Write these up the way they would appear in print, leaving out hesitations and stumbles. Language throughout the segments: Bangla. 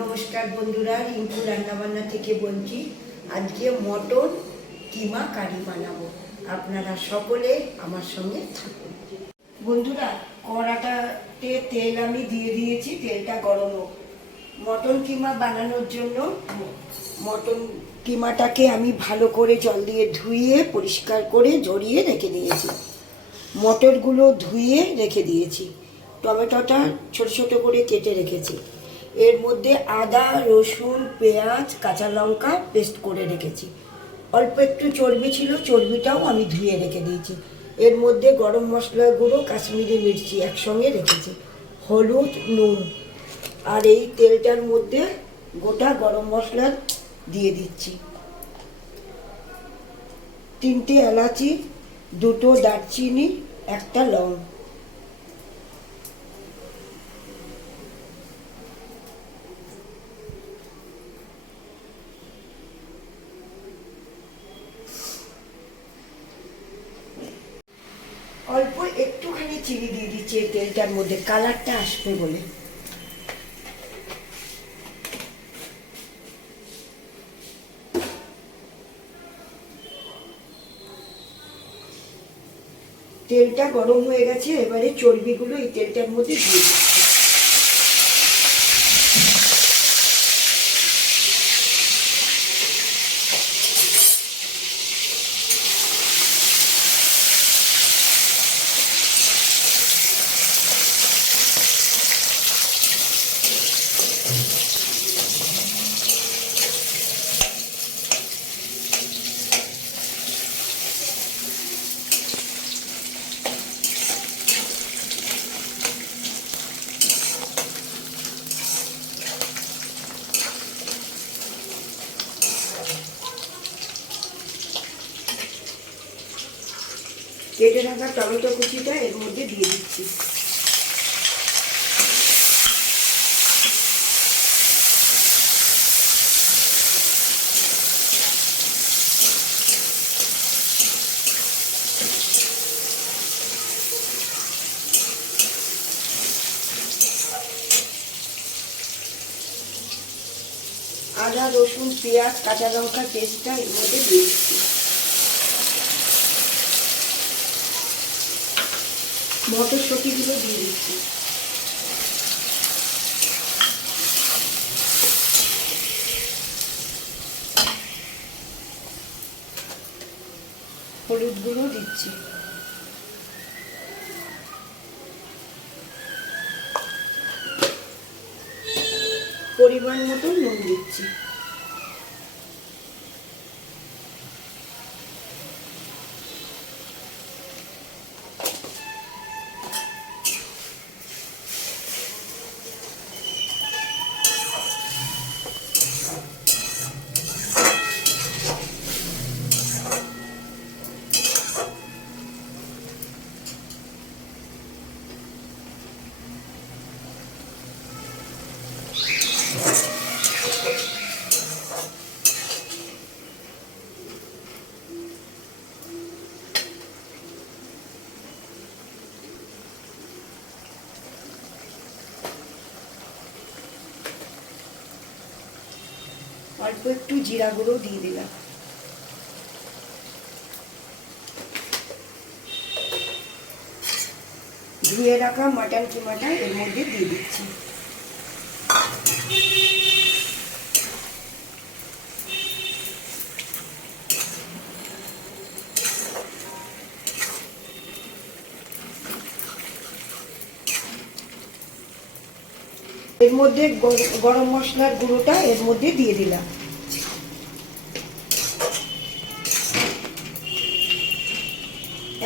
নমস্কার বন্ধুরা, রিঙ্কু রান্নাবান্না থেকে বলছি। আজকে মটন কিমা কারি বানাবো, আপনারা সকলে আমার সঙ্গে থাকুন। বন্ধুরা, কড়াটাতে তেল আমি দিয়ে দিয়েছি, তেলটা গরম হোক। মটন কিমা বানানোর জন্য মটন কিমাটাকে আমি ভালো করে জল দিয়ে ধুয়ে পরিষ্কার করে ঝরিয়ে রেখে দিয়েছি। মটরগুলো ধুয়ে রেখে দিয়েছি। টমেটোটা ছোট ছোট করে কেটে রেখেছি। এর মধ্যে আদা, রসুন, পেঁয়াজ, কাঁচা লঙ্কা পেস্ট করে রেখেছি। অল্প একটু চর্বি ছিল, চর্বিটাও আমি ধুয়ে রেখে দিয়েছি। এর মধ্যে গরম মশলা গুঁড়ো, কাশ্মীরি মির্চি একসঙ্গে রেখেছি, হলুদ, নুন। আর এই তেলটার মধ্যে গোটা গরম মশলা দিয়ে দিচ্ছি। 3টে এলাচি, 2টো দারচিনি, 1টা লং। অল্প একটুখানি চিনি দিয়ে দিচ্ছি এই তেলটার মধ্যে, কালারটা আসবে বলে। তেলটা গরম হয়ে গেছে, এবারে চর্বিগুলো এই তেলটার মধ্যে দিয়ে দিচ্ছি। কেটে রাখা টমেটো কুচিটা এর মধ্যে দিয়ে দিচ্ছি। আদা, রসুন, পেঁয়াজ, কাঁচা লঙ্কার পেস্টটা এর মধ্যে দিয়ে দিচ্ছি। মটরশুঁটিগুলো দিয়ে দিচ্ছি। হলুদ গুঁড়ো দিচ্ছি। পরিমাণ মতো নুন দিচ্ছি। অল্প একটু জিরা গুঁড়ো দিয়ে দিলাম। ধুয়ে রাখা মটন কিমাটা এর মধ্যে দিয়ে দিচ্ছি। এর মধ্যে গরম মশলার গুঁড়োটা এর মধ্যে দিয়ে দিলাম।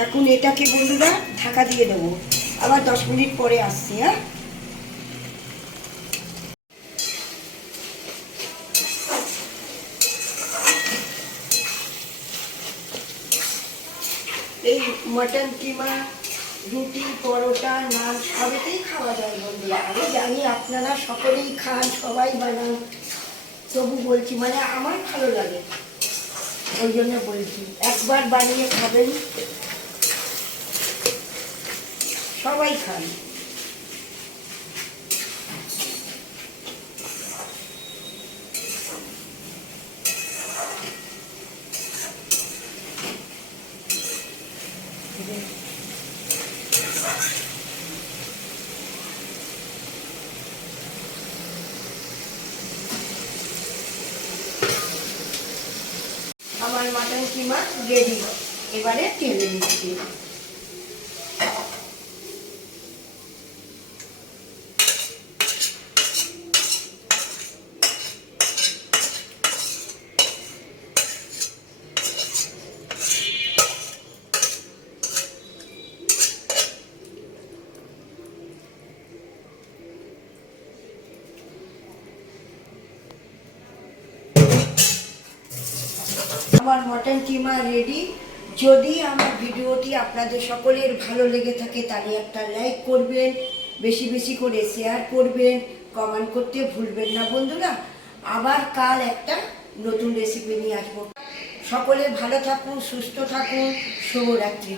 এখন এটাকে বন্ধুরা ঢাকা দিয়ে দেবো, আবার 10 মিনিট পরে আসছি। এই মটন কিমা রুটি, পরোটা, নান সবেতেই খাওয়া যায় বন্ধুরা। আমি জানি আপনারা সকলেই খান, সবাই বানান, তবু বলছি মানে আমার ভালো লাগে, ওই জন্য বলছি একবার বানিয়ে খাবেন, সবাই খান। আমার মাটন কিমা রেডি। এবারে তেলে দিচ্ছি। আমার মটন কিমা রেডি। যদি আমার ভিডিওটি আপনাদের সকলের ভালো লেগে থাকে তাহলে একটা লাইক করবেন, বেশি বেশি করে শেয়ার করবেন, কমেন্ট করতে ভুলবেন না বন্ধুরা। আবার কাল একটা নতুন রেসিপি নিয়ে আসবো। সকলে ভালো থাকুন, সুস্থ থাকুন, শুভরাত্রি।